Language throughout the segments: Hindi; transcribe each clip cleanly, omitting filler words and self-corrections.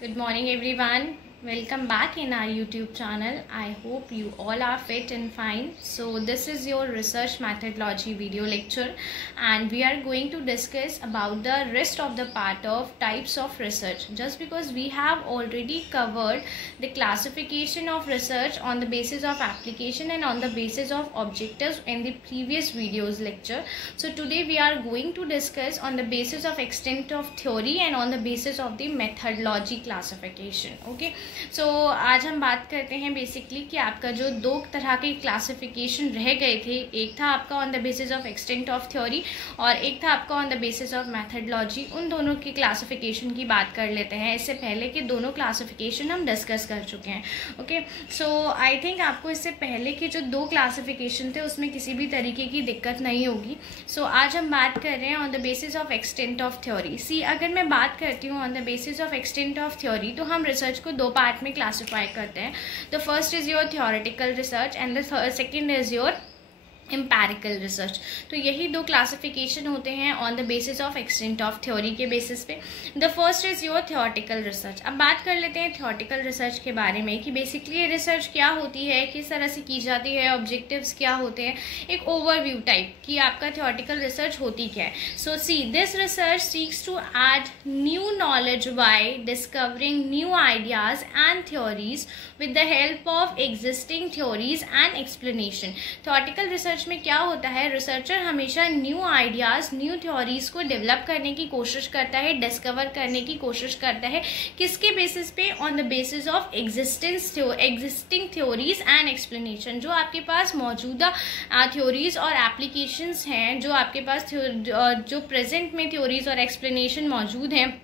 Good morning everyone. Welcome back in our YouTube channel. I hope you all are fit and fine. So this is your research methodology video lecture and we are going to discuss about the rest of the part of types of research. Just because we have already covered the classification of research on the basis of application and on the basis of objectives in the previous videos lecture. So today we are going to discuss on the basis of extent of theory and on the basis of the methodology classification. Okay. सो आज हम बात करते हैं बेसिकली कि आपका जो दो तरह के क्लासिफिकेशन रह गए थे, एक था आपका on the basis of extent of theory और एक था आपका on the basis of methodology. उन दोनों की क्लासिफिकेशन की बात कर लेते हैं। इससे पहले कि दोनों क्लासिफिकेशन हम डिस्कस कर चुके हैं। ओके, सो आई थिंक आपको इससे पहले के जो दो क्लासिफिकेशन थे उसमें किसी भी तरीके की दिक्कत नहीं होगी। सो आज हम बात कर रहे हैं on the basis of extent of theory. See, अगर मैं बात करती हूँ on the basis of extent of theory तो हम रिसर्च को दो पार्ट में क्लासिफाई करते हैं। The first is your theoretical research and the second is your empirical research. तो यही दो क्लासिफिकेशन होते हैं on the basis of extent of theory के बेसिस पे। The first is your theoretical research. अब बात कर लेते हैं थ्योरेटिकल रिसर्च के बारे में कि बेसिकली रिसर्च क्या होती है, किस तरह से की जाती है, ऑब्जेक्टिव्स क्या होते हैं, एक ओवरव्यू टाइप कि आपका थ्योरेटिकल रिसर्च होती क्या है। So see, this research seeks to add new knowledge by discovering new ideas and theories with the help of existing theories and explanation. Theoretical research में क्या होता है, रिसर्चर हमेशा न्यू आइडियाज, न्यू थ्योरीज को डेवलप करने की कोशिश करता है, डिस्कवर करने की कोशिश करता है। किसके बेसिस पे? On the basis of existing theories and explanation. जो आपके पास मौजूदा थ्योरीज और एप्लीकेशंस हैं, जो आपके पास जो प्रेजेंट में थ्योरीज और एक्सप्लेनेशन मौजूद हैं,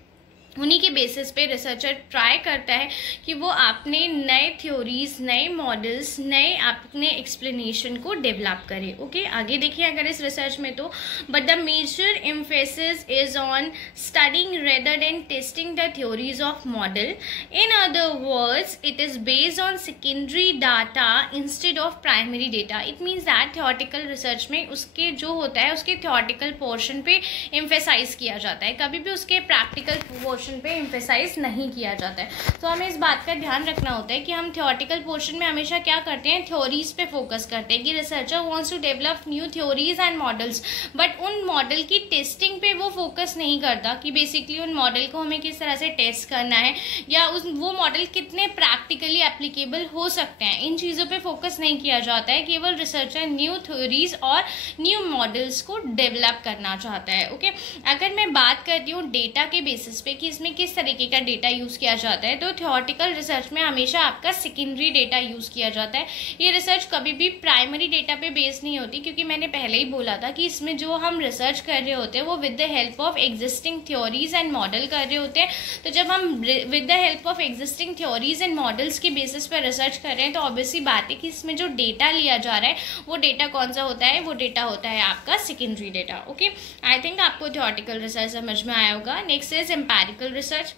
उन्हीं के बेसिस पे रिसर्चर ट्राई करता है कि वो अपने नए थ्योरीज, नए मॉडल्स, नए अपने एक्सप्लेनेशन को डेवलप करे। ओके, आगे देखिए अगर इस रिसर्च में तो but the major emphasis is on studying rather than testing the theories of model. In other words it is based on secondary data instead of primary data. It means that theoretical research में उसके जो होता है उसके थ्योरेटिकल पोर्शन पे एम्फेसाइज किया जाता है, कभी भी उसके प्रैक्टिकल पोर्शन पे एम्फेसाइज नहीं किया जाता है। तो हमें इस बात का ध्यान रखना होता है कि हम थ्योरेटिकल पोर्शन में हमेशा क्या करते हैं, थ्योरीज पे फोकस करते हैं कि researcher wants to develop new theories and models, but उन मॉडल की टेस्टिंग पे वो फोकस नहीं करता कि बेसिकली उन मॉडल को हमें किस तरह से टेस्ट करना है या वो मॉडल कितने प्रैक्टिकली एप्लीकेबल हो सकते हैं। इन चीज़ों पे फोकस नहीं किया जाता है। केवल रिसर्चर न्यू थ्योरीज और न्यू मॉडल्स को डेवलप करना चाहता है। ओके, अगर मैं बात करती हूँ डेटा के बेसिस पे कि इसमें किस तरीके का डेटा यूज किया जाता है, तो थ्योरेटिकल रिसर्च में हमेशा आपका सेकेंडरी डेटा यूज किया जाता है। ये रिसर्च कभी भी प्राइमरी डेटा पे बेस्ड नहीं होती, क्योंकि मैंने पहले ही बोला था कि इसमें जो हम रिसर्च कर रहे होते हैं वो with the help of existing theories and model कर रहे होते हैं। तो जब हम with the help of existing theories and models के बेसिस पर रिसर्च कर रहे हैं तो ऑब्वियसली बात है कि इसमें जो डेटा लिया जा रहा है वो डेटा कौन सा होता है, वो डेटा होता है आपका secondary data. Okay, I think आपको थ्योरेटिकल रिसर्च समझ में आया होगा। Next is empirical research.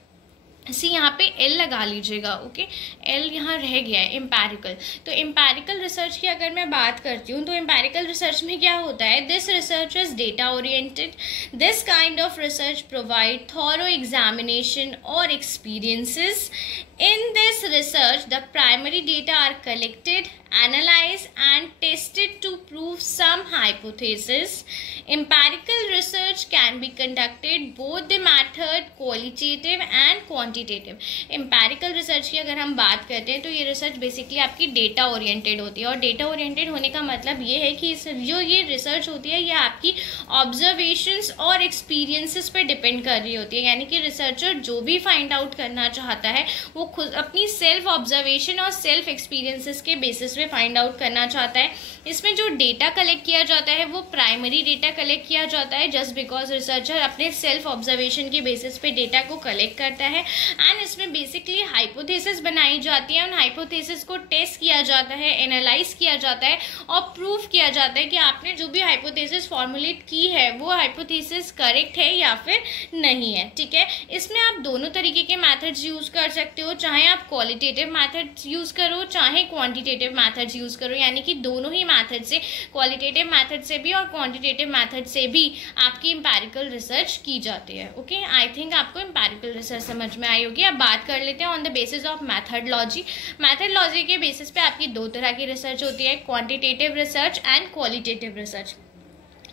See, यहाँ पे एल लगा लीजिएगा। ओके, एल यहाँ रह गया है, एम्पैरिकल। तो एम्पैरिकल रिसर्च की अगर मैं बात करती हूँ तो एम्पैरिकल रिसर्च में क्या होता है, this research is data oriented. This kind of research provide thorough examination और experiences. In this research, the primary data are collected, analyzed and tested to prove some hypothesis. Empirical research can be conducted both the method qualitative and quantitative. Empirical research की अगर हम बात करते हैं तो ये रिसर्च बेसिकली आपकी डेटा ओरिएंटेड होती है। और डेटा ओरिएंटेड होने का मतलब ये है कि जो ये रिसर्च होती है ये आपकी ऑब्जर्वेशंस और एक्सपीरियंसेस पे डिपेंड कर रही होती है। यानी कि रिसर्चर जो भी फाइंड आउट करना चाहता है वो खुद अपनी सेल्फ ऑब्जर्वेशन और सेल्फ एक्सपीरियंसेस के बेसिस पे फाइंड आउट करना चाहता है। इसमें जो डेटा कलेक्ट किया जाता है वो प्राइमरी डेटा कलेक्ट किया जाता है, जस्ट बिकॉज रिसर्चर अपने सेल्फ ऑब्जर्वेशन के बेसिस पे डेटा को कलेक्ट करता है। एंड इसमें बेसिकली हाइपोथेसिस बनाई जाती है, उन हाइपोथेसिस को टेस्ट किया जाता है, एनालाइज किया जाता है और प्रूव किया जाता है कि आपने जो भी हाइपोथेसिस फॉर्मुलेट की है वो हाइपोथेसिस करेक्ट है या फिर नहीं है। ठीक है, इसमें आप दोनों तरीके के मैथड्स यूज कर सकते हो, चाहे आप क्वालिटेटिव मैथड्स यूज करो चाहे क्वांटिटेटिव मैथड्स यूज करो। यानी कि दोनों ही मैथड से, क्वालिटेटिव मैथड से भी और क्वांटिटेटिव मैथड से भी आपकी एम्पैरिकल रिसर्च की जाती है। ओके, आई थिंक आपको एम्पैरिकल रिसर्च समझ में बनाई होगी। अब बात कर लेते हैं ऑन द बेसिस ऑफ मैथडलॉजी। मैथडलॉजी के बेसिस पे आपकी दो तरह की रिसर्च होती है, quantitative research and qualitative research.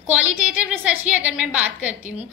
Qualitative research की अगर मैं बात करती हूँ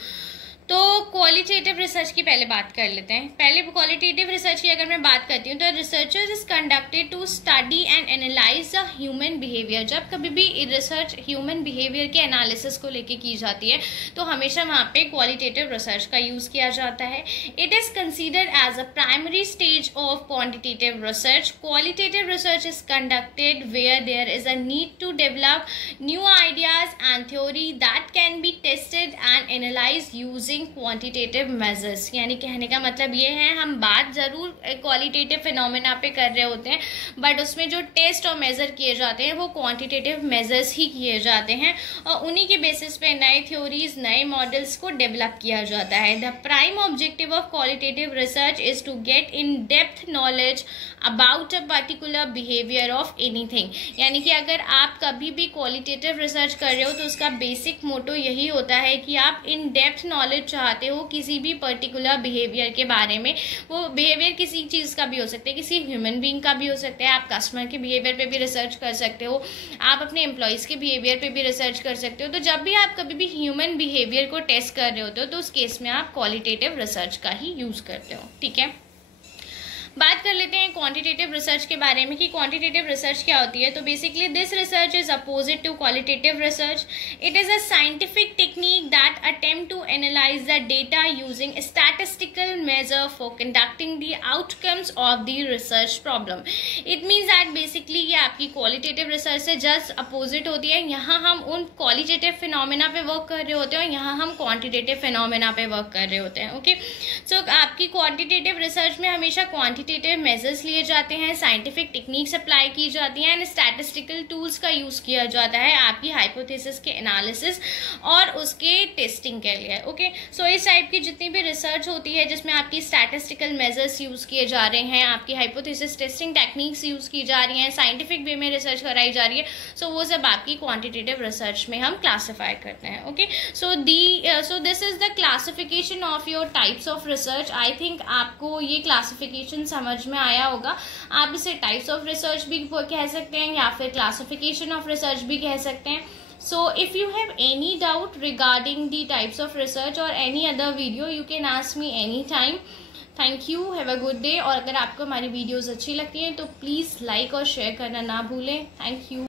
तो क्वालिटेटिव रिसर्च की पहले बात कर लेते हैं। पहले क्वालिटेटिव रिसर्च की अगर मैं बात करती हूँ तो researchers is conducted to study and analyse the human behaviour. जब कभी भी रिसर्च ह्यूमन बिहेवियर के एनालिसिस को लेके की जाती है तो हमेशा वहाँ पे क्वालिटेटिव रिसर्च का यूज़ किया जाता है। It is considered as a primary stage of quantitative research. Qualitative research is conducted where there is a need to develop new ideas and theory that can be tested and analyse using quantitative measures. यानी कहने का मतलब ये है, हम बात जरूर क्वालिटेटिव फिनोमेना पे कर रहे होते हैं बट उसमें जो टेस्ट और मेजर किए जाते हैं वो क्वांटिटेटिव मेजर्स ही किए जाते हैं और उन्हीं के बेसिस पे नए थ्योरीज, नए मॉडल्स को डेवलप किया जाता है। The prime objective of qualitative research is to get in depth knowledge about a particular behaviour of anything. यानी कि अगर आप कभी भी क्वालिटेटिव रिसर्च कर रहे हो तो उसका बेसिक मोटो यही होता है कि आप इन डेप्थ नॉलेज चाहते हो किसी भी पर्टिकुलर बिहेवियर के बारे में। वो बिहेवियर किसी चीज़ का भी हो सकता है, किसी ह्यूमन बीइंग का भी हो सकता है। आप कस्टमर के बिहेवियर पे भी रिसर्च कर सकते हो, आप अपने एम्प्लॉयज़ के बिहेवियर पे भी रिसर्च कर सकते हो। तो जब भी आप कभी भी ह्यूमन बिहेवियर को टेस्ट कर रहे होते हो तो उस केस में आप क्वालिटेटिव रिसर्च का ही यूज़ करते हो। ठीक है, बात कर लेते हैं क्वांटिटेटिव रिसर्च के बारे में कि क्वांटिटेटिव रिसर्च क्या होती है। तो basically this research is opposite to qualitative research. It is a scientific technique that attempt to analyse the data using statistical measure for conducting the outcomes of the research problem. It means that basically ये आपकी क्वालिटेटिव रिसर्च से जस्ट अपोजिट होती है। यहाँ हम उन क्वालिटेटिव फिनोमेना पे वर्क कर रहे होते हैं और यहाँ हम क्वांटिटेटिव फिनोमेना पे वर्क कर रहे होते हैं। ओके, सो आपकी क्वांटिटेटिव रिसर्च में हमेशा क्वांटिटेटिव मेजर्स लिए जाते हैं, साइंटिफिक टेक्निक्स अप्लाई की जाती हैं एंड स्टैटिस्टिकल टूल्स का यूज किया जाता है आपकी हाइपोथेसिस के एनालिसिस और उसके टेस्टिंग के लिए। ओके, सो इस टाइप की जितनी भी रिसर्च होती है जिसमें आपकी स्टैटिस्टिकल मेजर्स यूज किए जा रहे हैं, आपकी हाइपोथेसिस टेस्टिंग टेक्निक्स यूज की जा रही हैं, साइंटिफिक वे में रिसर्च कराई जा रही है, सो वो सब आपकी क्वांटिटेटिव रिसर्च में हम क्लासीफाई करते हैं। Okay, so this is the classification of your types of research. I think आपको ये क्लासिफिकेशन समझ में आया होगा। आप इसे टाइप्स ऑफ रिसर्च भी कह सकते हैं या फिर क्लासिफिकेशन ऑफ रिसर्च भी कह सकते हैं। So if you have any doubt regarding the types of research or any other video, you can ask me anytime. Thank you, have a good day। और अगर आपको हमारी वीडियोस अच्छी लगती हैं तो प्लीज़ लाइक और शेयर करना ना भूलें। Thank you.